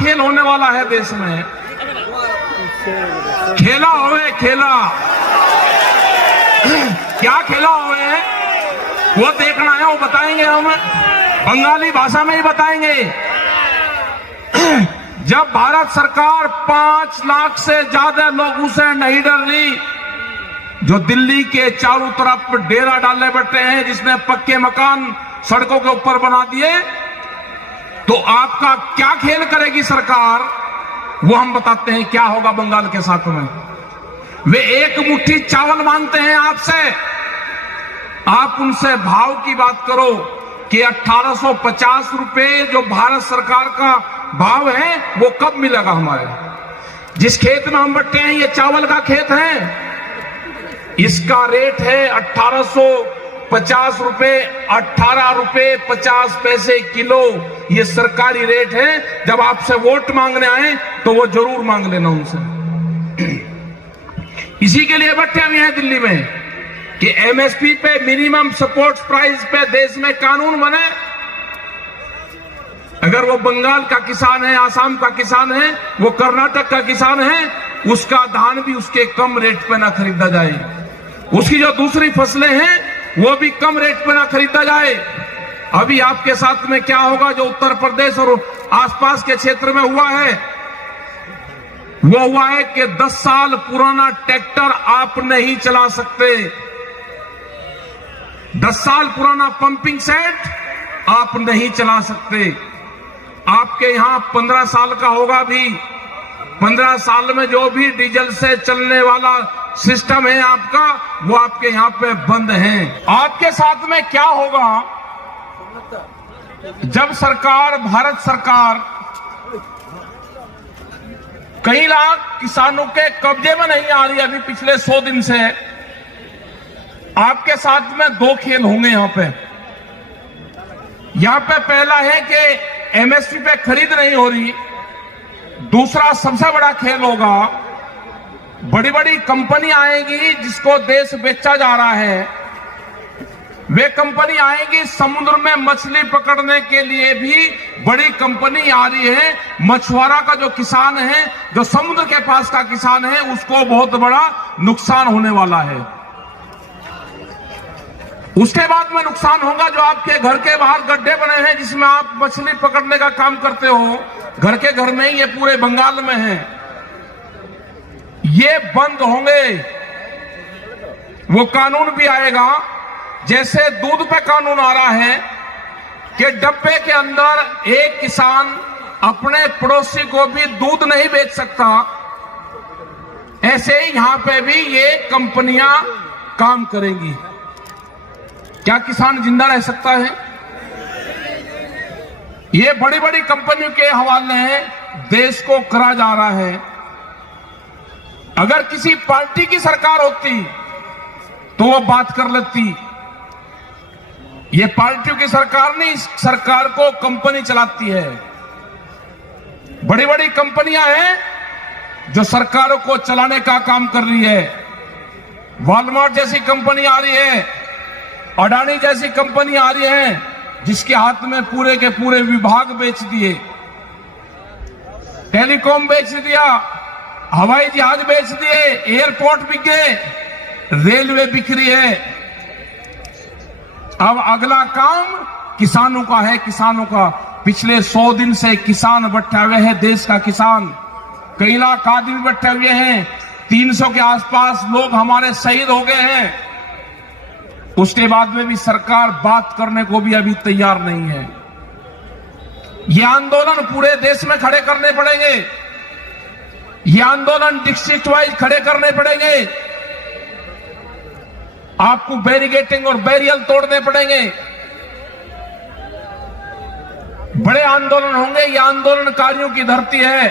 खेल होने वाला है देश में, खेला होवे खेला, क्या खेला हुए वो देखना है, वो बताएंगे हम बंगाली भाषा में ही बताएंगे। जब भारत सरकार 5 लाख से ज्यादा लोगों से नहीं डर रही, जो दिल्ली के चारों तरफ डेरा डालने बैठे हैं, जिसने पक्के मकान सड़कों के ऊपर बना दिए, तो आपका क्या खेल करेगी सरकार, वो हम बताते हैं क्या होगा बंगाल के साथ में। वे एक मुट्ठी चावल मांगते हैं आपसे, आप उनसे भाव की बात करो कि 1850 रुपए जो भारत सरकार का भाव है वो कब मिलेगा हमारे। जिस खेत में हम बैठे हैं ये चावल का खेत है, इसका रेट है 1850 रुपए, 18 रुपए 50 पैसे किलो, ये सरकारी रेट है। जब आपसे वोट मांगने आए तो वो जरूर मांग लेना उनसे। इसी के लिए बैठे हुए हैं दिल्ली में कि एमएसपी पे, मिनिमम सपोर्ट प्राइस पे देश में कानून बने। अगर वो बंगाल का किसान है, आसाम का किसान है, वो कर्नाटक का किसान है, उसका धान भी उसके कम रेट पे ना खरीदा जाए, उसकी जो दूसरी फसलें हैं वो भी कम रेट पे ना खरीदा जाए। अभी आपके साथ में क्या होगा, जो उत्तर प्रदेश और आसपास के क्षेत्र में हुआ है, वो हुआ है कि 10 साल पुराना ट्रैक्टर आप नहीं चला सकते, 10 साल पुराना पंपिंग सेट आप नहीं चला सकते। आपके यहां 15 साल का होगा भी, 15 साल में जो भी डीजल से चलने वाला सिस्टम है आपका, वो आपके यहां पे बंद है। आपके साथ में क्या होगा जब सरकार, भारत सरकार कई लाख किसानों के कब्जे में नहीं आ रही, अभी पिछले 100 दिन से आपके साथ में 2 खेल होंगे यहां पे पहला है कि एमएसपी पे खरीद नहीं हो रही, दूसरा सबसे बड़ा खेल होगा, बड़ी बड़ी कंपनी आएगी जिसको देश बेचा जा रहा है, वे कंपनी आएगी समुद्र में मछली पकड़ने के लिए भी बड़ी कंपनी आ रही है। मछुआरा का जो किसान है, जो समुद्र के पास का किसान है, उसको बहुत बड़ा नुकसान होने वाला है। उसके बाद में नुकसान होगा जो आपके घर के बाहर गड्ढे बने हैं जिसमें आप मछली पकड़ने का काम करते हो, घर के घर में ही, ये पूरे बंगाल में है, ये बंद होंगे। वो कानून भी आएगा, जैसे दूध पे कानून आ रहा है कि डब्बे के अंदर एक किसान अपने पड़ोसी को भी दूध नहीं बेच सकता, ऐसे ही यहां पे भी ये कंपनियां काम करेंगी। क्या किसान जिंदा रह सकता है? ये बड़ी बड़ी कंपनियों के हवाले देश को करा जा रहा है। अगर किसी पार्टी की सरकार होती तो वो बात कर लेती, ये पार्टियों की सरकार नहीं, इस सरकार को कंपनी चलाती है। बड़ी बड़ी कंपनियां हैं जो सरकारों को चलाने का काम कर रही है। वॉलमार्ट जैसी कंपनी आ रही है, अडानी जैसी कंपनी आ रही है, जिसके हाथ में पूरे के पूरे विभाग बेच दिए, टेलीकॉम बेच दिया, हवाई जहाज बेच दिए, एयरपोर्ट बिक गए, रेलवे बिक रही है। अब अगला काम किसानों का है, किसानों का। पिछले 100 दिन से किसान बैठे हुए हैं, देश का किसान, कई लाख आदमी बैठे हुए हैं, 300 के आसपास लोग हमारे शहीद हो गए हैं। उसके बाद में भी सरकार बात करने को भी अभी तैयार नहीं है। ये आंदोलन पूरे देश में खड़े करने पड़ेंगे, ये आंदोलन डिस्ट्रिक्ट वाइज खड़े करने पड़ेंगे। आपको बैरिकेडिंग और बैरियल तोड़ने पड़ेंगे, बड़े आंदोलन होंगे। ये आंदोलनकारियों की धरती है।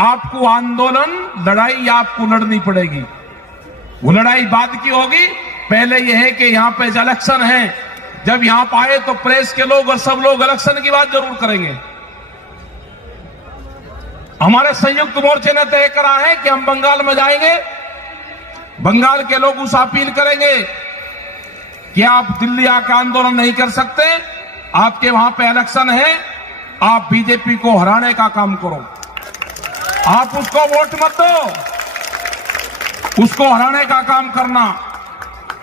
आपको आंदोलन, लड़ाई आपको लड़नी पड़ेगी। वो लड़ाई बाद की होगी, पहले यह है कि यहां पे इलेक्शन है, जब यहां पर आए तो प्रेस के लोग और सब लोग इलेक्शन की बात जरूर करेंगे। हमारे संयुक्त मोर्चे ने तय करा है कि हम बंगाल में जाएंगे, बंगाल के लोग उस अपील करेंगे कि आप दिल्ली आकर आंदोलन नहीं कर सकते, आपके वहां पे इलेक्शन है, आप बीजेपी को हराने का काम करो। आप उसको वोट मत दो, उसको हराने का काम करना।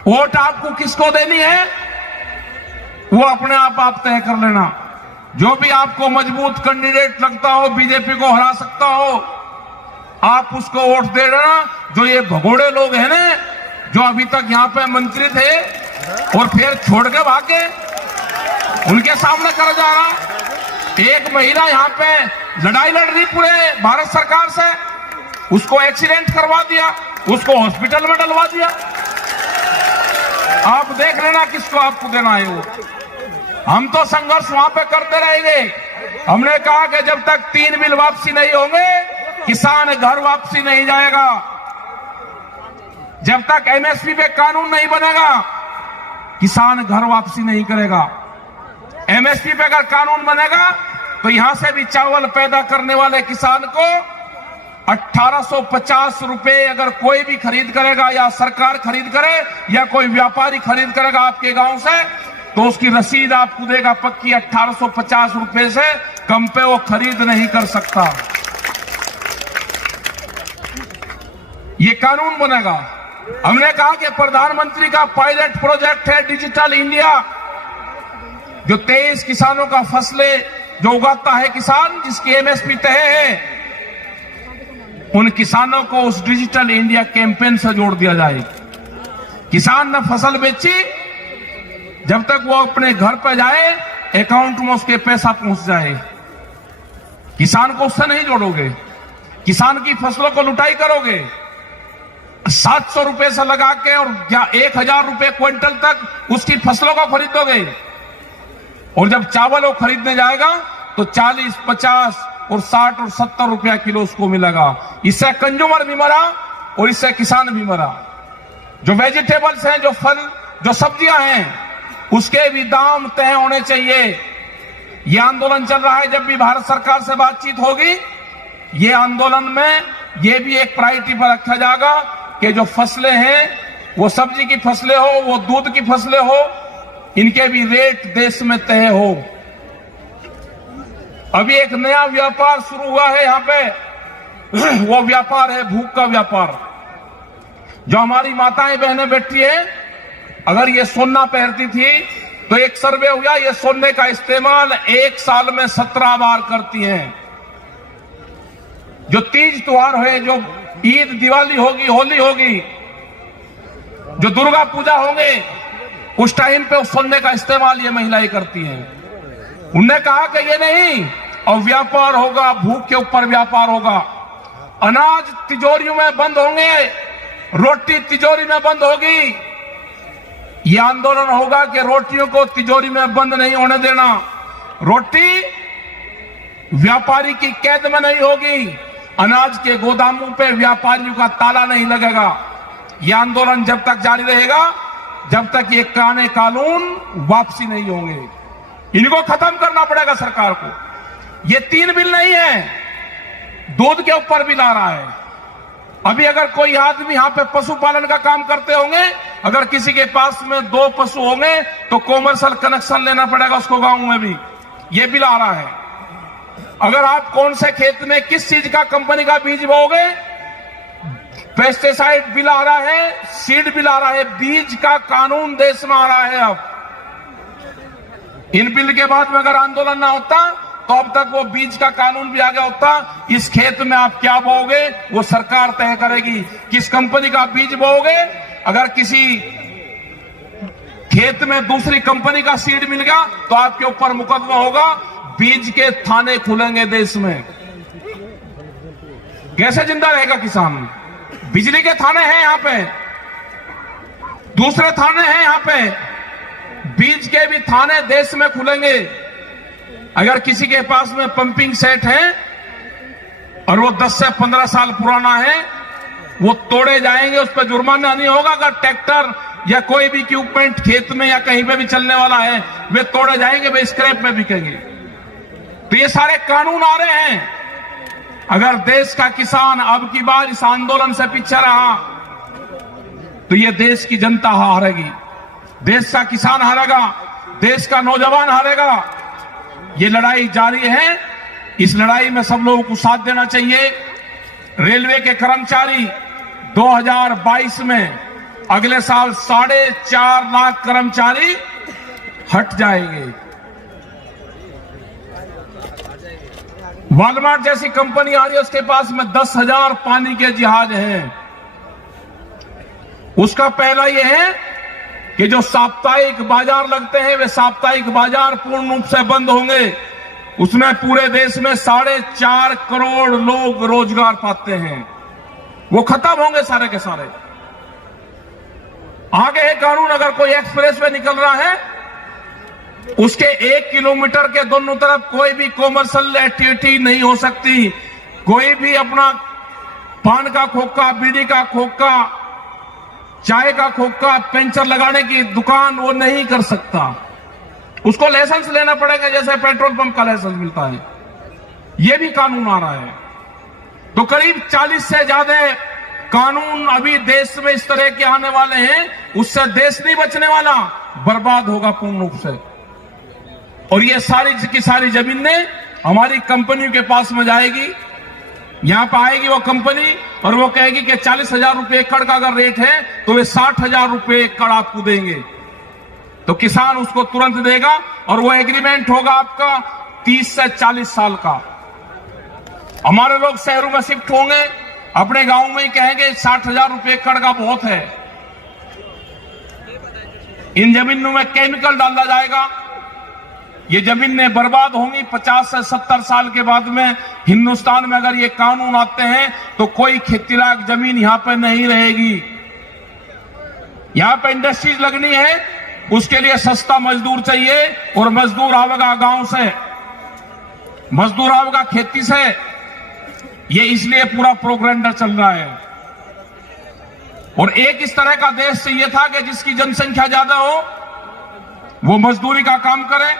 वोट आपको किसको देनी है वो अपने आप तय कर लेना। जो भी आपको मजबूत कैंडिडेट लगता हो, बीजेपी को हरा सकता हो, आप उसको वोट दे देना। जो ये भगोड़े लोग हैं ना, जो अभी तक यहां पे मंत्री थे और फिर छोड़ के भागे, उनके सामने कर जा रहा। एक महिला यहां पे लड़ाई लड़ रही पूरे भारत सरकार से, उसको एक्सीडेंट करवा दिया, उसको हॉस्पिटल में डलवा दिया। आप देख लेना किसको आपको देना है वो। हम तो संघर्ष वहां पे करते रहेंगे। हमने कहा कि जब तक 3 बिल वापसी नहीं होंगे, किसान घर वापसी नहीं जाएगा। जब तक एमएसपी पे कानून नहीं बनेगा, किसान घर वापसी नहीं करेगा। एमएसपी पे अगर कानून बनेगा तो यहां से भी चावल पैदा करने वाले किसान को 1850 रुपए अगर कोई भी खरीद करेगा, या सरकार खरीद करे या कोई व्यापारी खरीद करेगा आपके गांव से, तो उसकी रसीद आपको देगा पक्की। 1850 रुपए से कम पे वो खरीद नहीं कर सकता। ये कानून बनेगा। हमने कहा कि प्रधानमंत्री का पायलट प्रोजेक्ट है डिजिटल इंडिया, जो 23 किसानों का फसलें जो उगाता है किसान, जिसकी एमएसपी तय है, उन किसानों को उस डिजिटल इंडिया कैंपेन से जोड़ दिया जाए। किसान ने फसल बेची, जब तक वो अपने घर पे जाए अकाउंट में उसके पैसा पहुंच जाए। किसान को उससे नहीं जोड़ोगे, किसान की फसलों को लुटाई करोगे। 700 रुपए से लगा के और 1000 रुपए क्विंटल तक उसकी फसलों को खरीदोगे, और जब चावल वो खरीदने जाएगा तो 40, 50 और 60 और 70 रुपया किलो उसको मिलेगा। इससे कंज्यूमर भी मरा और इससे किसान भी मरा। जो वेजिटेबल्स हैं, जो फल, जो सब्जियां हैं, उसके भी दाम तय होने चाहिए। यह आंदोलन चल रहा है। जब भी भारत सरकार से बातचीत होगी, ये आंदोलन में ये भी एक प्रायोरिटी पर रखा जाएगा कि जो फसलें हैं, वो सब्जी की फसलें हो, वो दूध की फसलें हो, इनके भी रेट देश में तय हो। अभी एक नया व्यापार शुरू हुआ है यहां पे, वो व्यापार है भूख का व्यापार। जो हमारी माताएं बहनें बैठी हैं, अगर ये सोना पहनती थी तो एक सर्वे हुआ, ये सोने का इस्तेमाल एक साल में 17 बार करती हैं। जो तीज त्योहार है, जो ईद, दिवाली होगी, होली होगी, जो दुर्गा पूजा होंगे, उस टाइम पे उस सोने का इस्तेमाल ये महिलाएं करती हैं। उन्होंने कहा कि ये नहीं, और व्यापार होगा, भूख के ऊपर व्यापार होगा। अनाज तिजोरियों में बंद होंगे, रोटी तिजोरी में बंद होगी। यह आंदोलन होगा कि रोटियों को तिजोरी में बंद नहीं होने देना। रोटी व्यापारी की कैद में नहीं होगी। अनाज के गोदामों पे व्यापारियों का ताला नहीं लगेगा। यह आंदोलन जब तक जारी रहेगा, जब तक ये कानून वापसी नहीं होंगे। इनको खत्म करना पड़ेगा सरकार को। ये 3 बिल नहीं है, दूध के ऊपर बिल आ रहा है। अभी अगर कोई आदमी यहाँ पे पशुपालन का काम करते होंगे, अगर किसी के पास में 2 पशु होंगे तो कॉमर्शियल कनेक्शन लेना पड़ेगा उसको गांव में भी। ये बिल आ रहा है। अगर आप कौन से खेत में किस चीज का कंपनी का बीज बोओगे, पेस्टिसाइड बिल आ रहा है, सीड बिल आ रहा है। बीज का कानून देश में आ रहा है। अब इन बिल के बाद में अगर आंदोलन ना होता तो अब तक वो बीज का कानून भी आ गया होता। इस खेत में आप क्या बोओगे वो सरकार तय करेगी। किस कंपनी का बीज बोओगे, अगर किसी खेत में दूसरी कंपनी का सीड मिल गया तो आपके ऊपर मुकदमा होगा। बीज के थाने खुलेंगे देश में। कैसे जिंदा रहेगा किसान? बिजली के थाने हैं यहां पे, दूसरे थाने हैं यहां पे, बीज के भी थाने देश में खुलेंगे। अगर किसी के पास में पंपिंग सेट है और वो 10 से 15 साल पुराना है, वो तोड़े जाएंगे, उस पर जुर्माना नहीं होगा। अगर ट्रैक्टर या कोई भी इक्विपमेंट खेत में या कहीं पे भी चलने वाला है, वे तोड़े जाएंगे, वे स्क्रैप में बिकेंगे। तो ये सारे कानून आ रहे हैं। अगर देश का किसान अब की बार इस आंदोलन से पीछे रहा तो ये देश की जनता हारेगी, देश का किसान हारेगा, देश का नौजवान हारेगा। ये लड़ाई जारी है। इस लड़ाई में सब लोगों को साथ देना चाहिए। रेलवे के कर्मचारी 2022 में अगले साल 4.5 लाख कर्मचारी हट जाएंगे। वॉलमार्ट जैसी कंपनी आ रही है, उसके पास में 10,000 पानी के जहाज हैं। उसका पहला यह है कि जो साप्ताहिक बाजार लगते हैं वे साप्ताहिक बाजार पूर्ण रूप से बंद होंगे। उसमें पूरे देश में 4.5 करोड़ लोग रोजगार पाते हैं, वो खत्म होंगे सारे के सारे। आगे है कानून, अगर कोई एक्सप्रेस वे निकल रहा है उसके 1 किलोमीटर के दोनों तरफ कोई भी कॉमर्शियल एक्टिविटी नहीं हो सकती। कोई भी अपना पान का खोखा, बीड़ी का खोखा, चाय का खोखा, पंचर लगाने की दुकान वो नहीं कर सकता। उसको लाइसेंस लेना पड़ेगा जैसे पेट्रोल पंप का लाइसेंस मिलता है। ये भी कानून आ रहा है। तो करीब 40 से ज्यादा कानून अभी देश में इस तरह के आने वाले हैं, उससे देश नहीं बचने वाला, बर्बाद होगा पूर्ण रूप से। और ये सारी की सारी जमीनें हमारी कंपनियों के पास में जाएगी। यहां पर आएगी वो कंपनी और वो कहेगी कि 40,000 रुपए एकड़ का अगर रेट है तो वे 60,000 रुपए एकड़ आपको देंगे। तो किसान उसको तुरंत देगा और वो एग्रीमेंट होगा आपका 30 से 40 साल का। हमारे लोग शहरों में शिफ्ट होंगे, अपने गांव में ही कहेंगे 60,000 रुपए एकड़ का बहुत है। इन जमीनों में केमिकल डाला जाएगा, ये जमीनें बर्बाद होंगी। 50 से 70 साल के बाद में हिंदुस्तान में अगर ये कानून आते हैं तो कोई खेती लायक जमीन यहां पे नहीं रहेगी। यहां पे इंडस्ट्रीज लगनी है, उसके लिए सस्ता मजदूर चाहिए और मजदूर आवेगा गांव से, मजदूर आवेगा खेती से। ये इसलिए पूरा प्रोग्राम चल रहा है। और एक इस तरह का देश चाहिए था कि जिसकी जनसंख्या ज्यादा हो, वो मजदूरी का काम करे,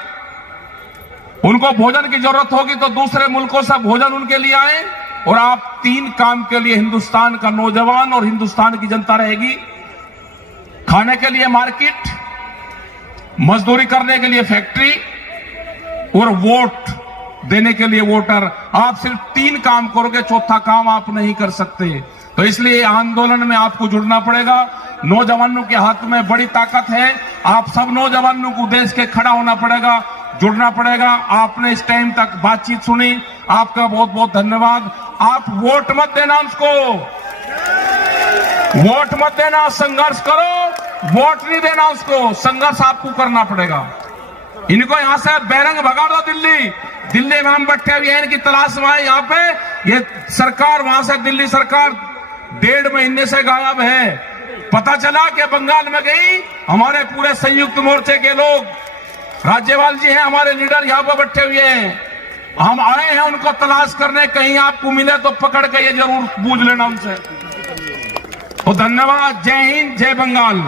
उनको भोजन की जरूरत होगी तो दूसरे मुल्कों से भोजन उनके लिए आए, और आप 3 काम के लिए हिंदुस्तान का नौजवान और हिंदुस्तान की जनता रहेगी। खाने के लिए मार्केट, मजदूरी करने के लिए फैक्ट्री और वोट देने के लिए वोटर। आप सिर्फ 3 काम करोगे, चौथा काम आप नहीं कर सकते। तो इसलिए आंदोलन में आपको जुड़ना पड़ेगा। नौजवानों के हाथ में बड़ी ताकत है। आप सब नौजवानों को देश के खड़ा होना पड़ेगा, जुड़ना पड़ेगा। आपने इस टाइम तक बातचीत सुनी, आपका बहुत बहुत धन्यवाद। आप वोट मत देना उसको, वोट मत देना, संघर्ष करो। वोट नहीं देना उसको, संघर्ष आपको करना पड़ेगा। इनको यहां से बैरंग भगा दो। दिल्ली में हम बैठे हुए हैं, इनकी तलाश में यहां पे। ये सरकार वहां से, दिल्ली सरकार 1.5 महीने से गायब है। पता चला कि बंगाल में गई। हमारे पूरे संयुक्त मोर्चे के लोग, राज्यपाल जी हैं हमारे लीडर, यहां पर बैठे हुए हैं। हम आए हैं उनको तलाश करने, कहीं आपको मिले तो पकड़ के ये जरूर पूछ लेना उनसे। तो धन्यवाद। जय हिंद, जय बंगाल।